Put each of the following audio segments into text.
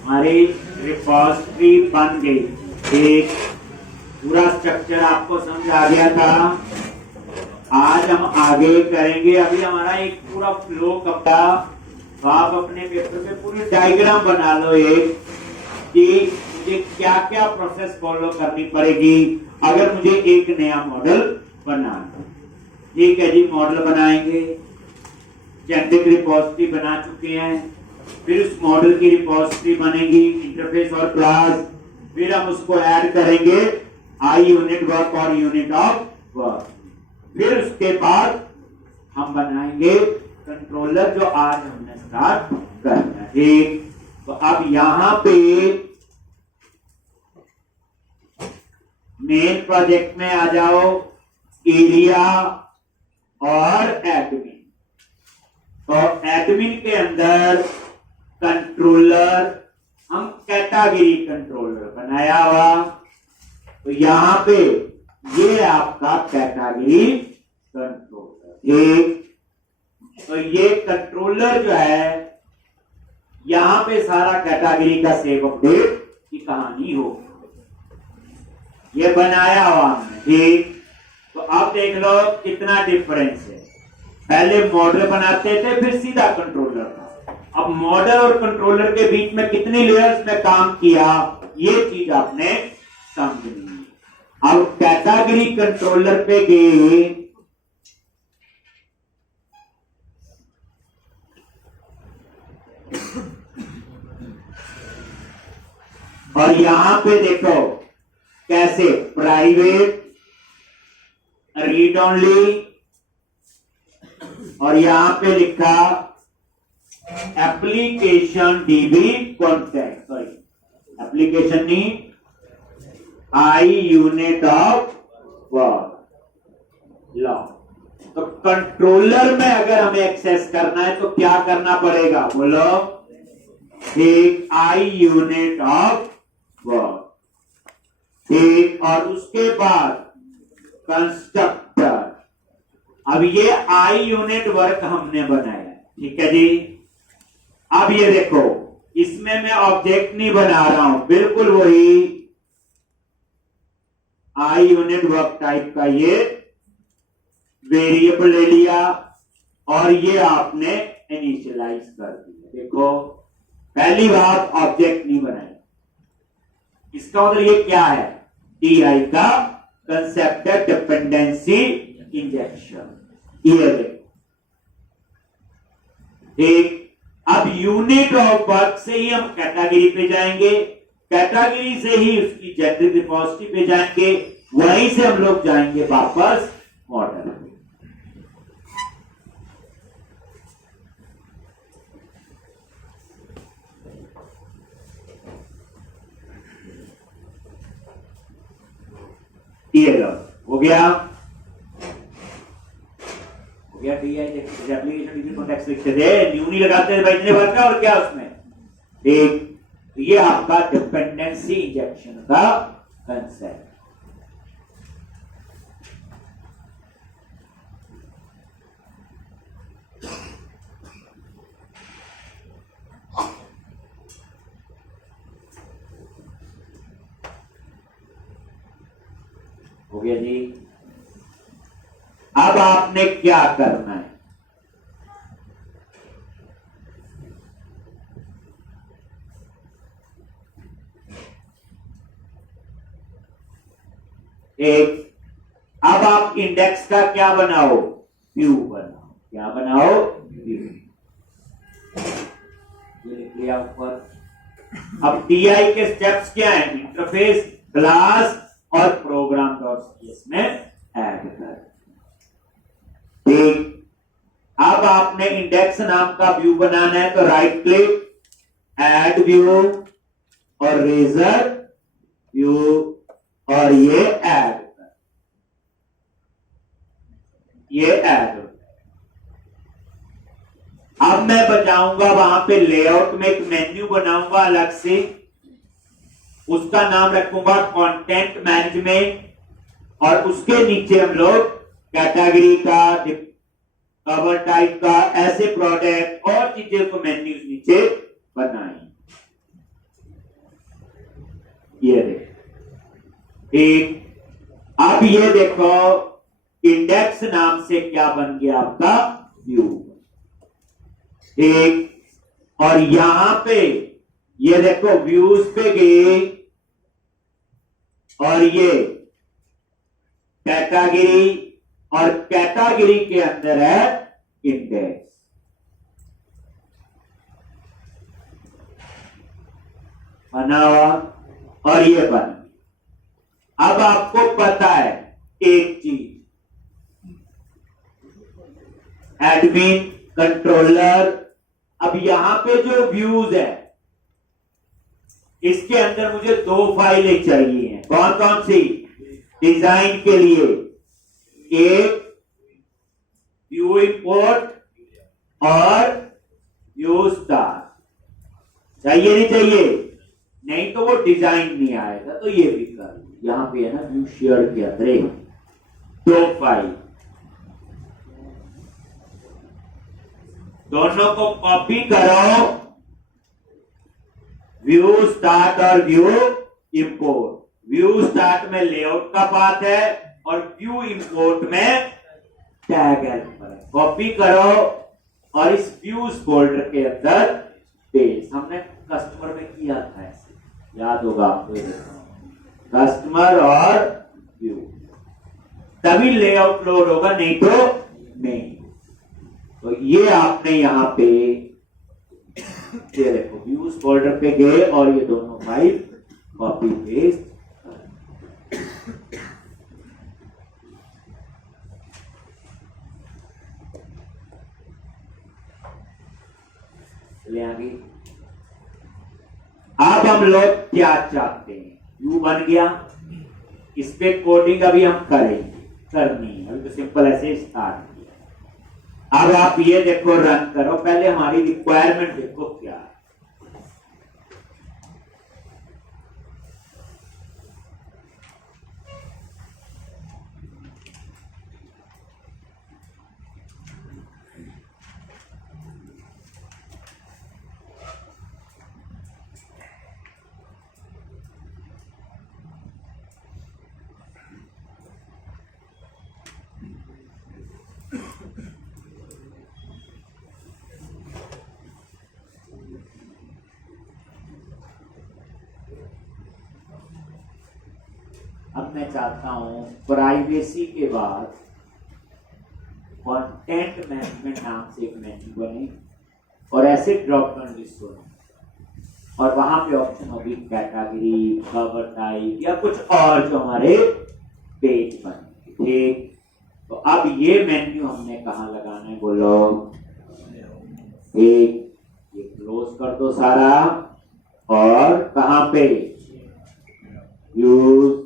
हमारी रिपॉजिटरी बन गई। एक पूरा स्ट्रक्चर आपको समझ आ गया था। आज हम आगे करेंगे। अभी हमारा एक पूरा फ्लो कब था, तो आप अपने पेपर पे पूरी डायग्राम बना लो एक, कि मुझे क्या क्या प्रोसेस फॉलो करनी पड़ेगी अगर मुझे एक नया मॉडल बनाना। ठीक है जी, मॉडल बनाएंगे। जेनेटिक रिपॉजिटरी बना चुके हैं, फिर उस मॉडल की रिपॉजिटरी बनेगी, इंटरफेस और क्लास, फिर हम उसको ऐड करेंगे आई यूनिट वर्क और यूनिट ऑफ वर्क। फिर उसके बाद हम बनाएंगे कंट्रोलर, जो आज हमने स्टार्ट करना है। ठीक, तो अब यहां पे मेन प्रोजेक्ट में आ जाओ, एरिया और एडमिन। तो एडमिन के अंदर कंट्रोलर, हम कैटेगरी कंट्रोलर बनाया हुआ। तो यहां पे ये आपका कैटेगरी कंट्रोलर। ठीक, तो ये कंट्रोलर जो है, यहां पे सारा कैटेगरी का सेव अपडेट की कहानी हो, ये बनाया हुआ हमने। ठीक, तो अब देख लो कितना डिफरेंस है। पहले मॉडल बनाते थे, फिर सीधा कंट्रोलर था। अब मॉडल और कंट्रोलर के बीच में कितनी लेयर्स में काम किया, ये चीज आपने समझनी है। अब कैटेगरी कंट्रोलर पे गए, और यहां पे देखो कैसे प्राइवेट, रीड ओनली, और यहां पे लिखा application DB contact, sorry application नहीं, I unit of work law. तो कंट्रोलर में अगर हमें एक्सेस करना है तो क्या करना पड़ेगा, बोलो। ठीक, आई यूनिट ऑफ वर्क। ठीक, और उसके बाद कंस्ट्रक्टर। अब ये आई यूनिट वर्क हमने बनाया। ठीक है जी, अब ये देखो, इसमें मैं ऑब्जेक्ट नहीं बना रहा हूं, बिल्कुल वही आई यूनिट वर्क टाइप का ये वेरिएबल ले लिया, और ये आपने इनिशियलाइज कर दिया। देखो, पहली बात ऑब्जेक्ट नहीं बनाया। इसका मतलब ये क्या है, टीआई का कंसेप्ट है डिपेंडेंसी इंजेक्शन। ये देखो, ठीक, अब यूनिट ऑफ वर्क से ही हम कैटेगरी पे जाएंगे, कैटेगरी से ही उसकी जेनेरिक रिपॉजिटरी पे जाएंगे, वहीं से हम लोग जाएंगे वापस मॉडल। ये लो, हो गया, हो गया। एप्लीकेशन कॉन्टेक्स्ट लिखते थे, न्यू नहीं लगाते थे भाई, इतने बार का, और क्या उसमें। ठीक, ये आपका डिपेंडेंसी इंजेक्शन का कंसेप्ट। हो गया जी। अब आपने क्या करना है, एक, अब आप इंडेक्स का क्या बनाओ, व्यू बनाओ। क्या बनाओ, व्यू। ये लिख लिया ऊपर। अब टीआई के स्टेप्स क्या हैं, इंटरफेस, क्लास और प्रोग्राम डॉट सीएस में ऐड कर। ठीक, अब आपने इंडेक्स नाम का व्यू बनाना है, तो राइट क्लिक, ऐड व्यू, और रेजर व्यू, और ये ऐड, ये ऐड। अब मैं बचाऊंगा वहां पे लेआउट में एक मेन्यू बनाऊंगा अलग से, उसका नाम रखूंगा कंटेंट मैनेजमेंट, और उसके नीचे हम लोग कैटेगरी का कवर टाइप का, ऐसे प्रोडक्ट और चीजें को मेन्यूज नीचे बनाए। ये देखो ठीक। अब ये देखो इंडेक्स नाम से क्या बन गया आपका व्यू, ठीक। और यहां पे ये देखो व्यूज पे गए और ये कैटेगरी, और कैटेगरी के अंदर है इंडेक्स। बना हुआ और ये बन। अब आपको पता है एक चीज, एडमिन, कंट्रोलर। अब यहां पे जो व्यूज है इसके अंदर मुझे 2 फाइलें चाहिए हैं। कौन कौन सी? डिजाइन के लिए एक व्यू इंपोर्ट और व्यू स्टार चाहिए, नहीं चाहिए? नहीं तो वो डिजाइन नहीं आएगा। तो ये भी कर, यहां पे है ना व्यू शेयर के अंदर 2 फाइल, दोनों को कॉपी करो, व्यू स्टार्ट और व्यू इंपोर्ट। व्यू स्टार्ट में लेआउट का पाथ है और व्यू इंपोर्ट में टैग हेल्पर है। कॉपी करो और इस व्यूज फोल्डर के अंदर पेस्ट। हमने कस्टमर में किया था ऐसे, याद होगा आपको, कस्टमर और व्यू, तभी लेआउट लोड होगा, नहीं तो नहीं। तो ये आपने यहां पे ये देखो व्यूज फोल्डर पे गए और ये दोनों फाइल कॉपी पेस्ट। ले आगे। अब हम लोग क्या चाहते हैं, व्यू बन गया, इस पे कोडिंग अभी हम करेंगे, करनी है। अभी तो सिंपल ऐसे स्टार्ट किया। अब आप ये देखो, रन करो। पहले हमारी रिक्वायरमेंट देखो क्या है। अब मैं चाहता हूं प्राइवेसी के बाद कंटेंट मैनेजमेंट नाम से एक मेन्यू बने और ऐसे ड्रॉप डाउन लिस्ट हो और वहां पे ऑप्शन होगी कैटेगरी, कवर टाइप या कुछ और जो हमारे पेज बने। ठीक, तो अब ये मेन्यू हमने कहां लगाना है, बोलो। एक ये क्लोज कर दो सारा, और कहां पे यूज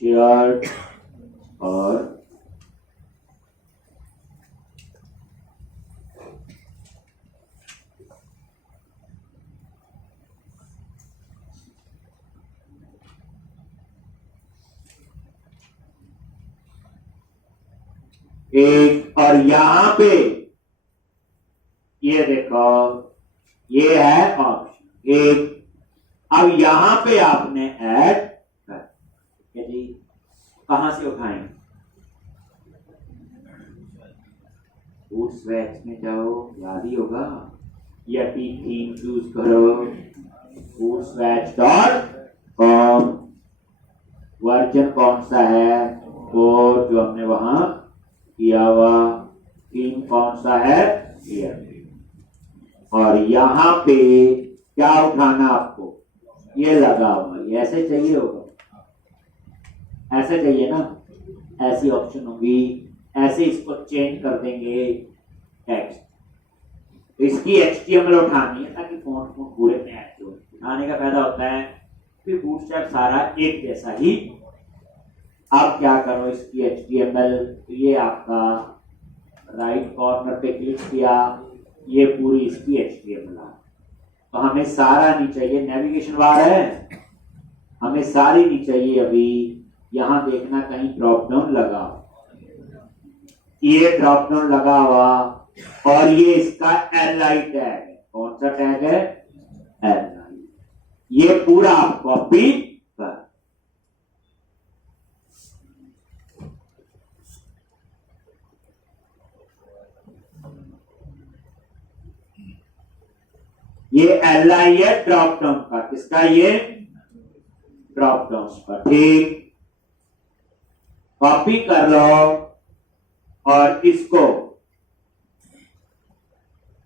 शेयर और एक, और यहां पे ये देखो ये है ऑप्शन एक। अब यहां पे आपने ऐड जी कहां से उठाएं, फूड स्वैच में जाओ, याद ही होगा, या थीम चूज करो, foodswatch.com। वर्जन कौन सा है वो जो हमने वहां किया हुआ, थीम कौन सा है ये। और यहां पे क्या उठाना आपको, ये लगा हुआ, ये ऐसे चाहिए होगा, ऐसे चाहिए ना, ऐसी ऑप्शन होगी, ऐसे इसको चेंज कर देंगे टेक्स्ट। तो इसकी HTML उठानी है ताकि फॉन्ट पूरे मैच हो। उठाने का फायदा होता है फिर बूटस्ट्रैप सारा एक जैसा ही। अब क्या करो इसकी HTML, तो ये आपका राइट कॉर्नर पे क्लिक किया, ये पूरी इसकी HTML आ। तो हमें सारा नहीं चाहिए, नेविगेशन बार है, हमें सारी नहीं चाहिए अभी। यहां देखना कहीं ड्रॉप डाउन लगा, ये ड्रॉप डाउन लगा हुआ और ये इसका LI टैग है। कौन सा टैग है? LI। ये पूरा आप कॉपी कर, ये LI है ड्रॉप डाउन का, किसका? ये ड्रॉप डाउन का। ठीक, कॉपी कर लो और इसको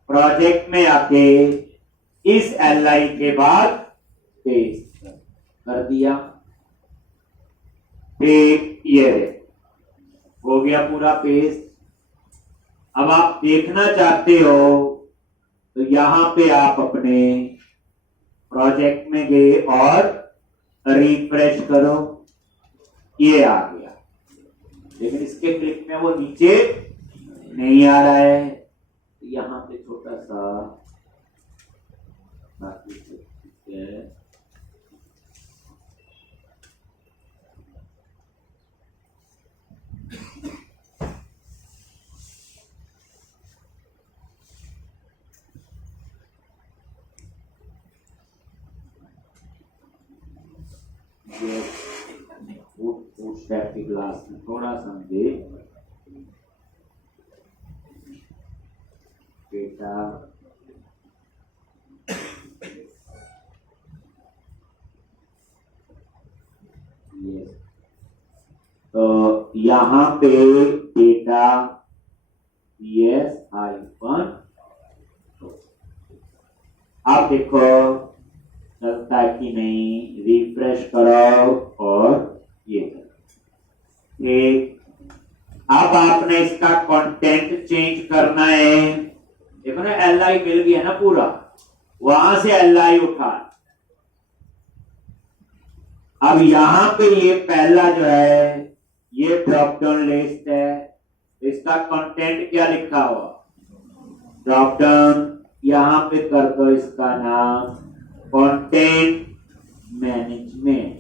प्रोजेक्ट में आके इस LI के बाद पेस्ट कर दिया। ठीक, ये हो गया पूरा पेस्ट। अब आप देखना चाहते हो तो यहां पे आप अपने प्रोजेक्ट में गए और रिफ्रेश करो, ये आ गया। लेकिन इसके क्लिक में वो नीचे नहीं आ रहा है, यहां पे छोटा सा बाकी है। फूड की क्लास में थोड़ा समझे बेटा। ये तो यहां पे डेटा PS हाइफन, आप देखो चलता है कि नहीं, रिफ्रेश करो और ये करो। ठीक, अब आपने इसका कंटेंट चेंज करना है। देखो ना LI मिल गया ना पूरा, वहां से LI उठा। अब यहां पे ये पहला जो है ये ड्रॉप डाउन लिस्ट है, इसका कंटेंट क्या लिखा हुआ? Drop down. यहां पे कर दो इसका नाम कंटेंट मैनेजमेंट।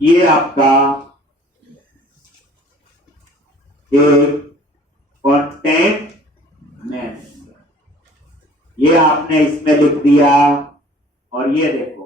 ये आपका एक कंटेंट मैनेजमेंट, ये आपने इसमें लिख दिया। और ये देखो